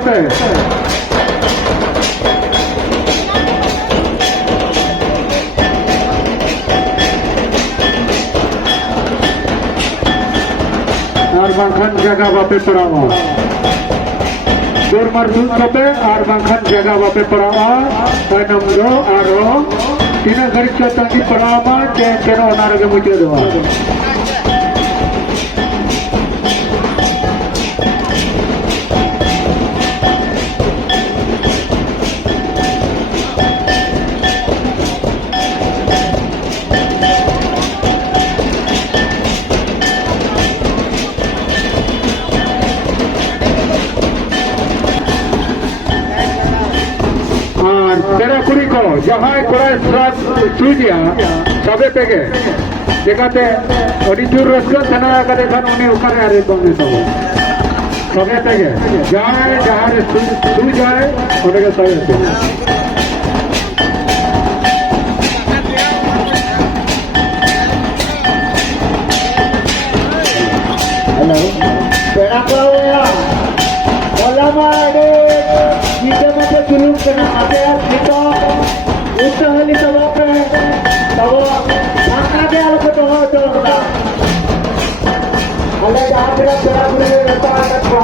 Tobe. Ar bangkhan jaga bape perawa. Dormar Tobe ar bangkhan jaga bape perawa. Sanam do aro tina garis tangi perawa kena onarage mujhe doa. Johar korai surat studia sabe pege dekate odi jur raska thana kade khan uni ukare are bangni to sabe pege jai jahar studia odege sabe pege hello pera ko ya hola mare ite mate julum kana ate sito Uttahali Sabah pe Sabah PAKNA ke alko to Halhad aapra saragure rata takwa